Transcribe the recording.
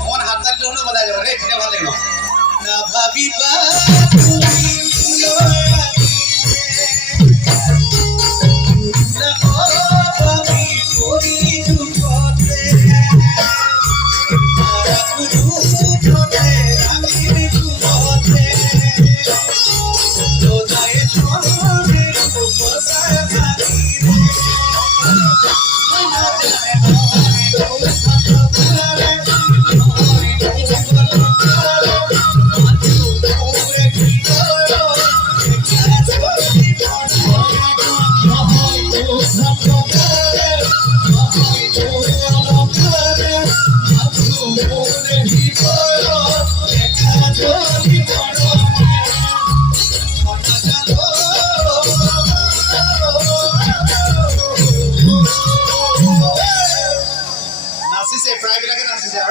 আমার হাত তার জন্য বলা যাবে রে, এটা ভালো লাগলো না ভাবিবা তুমি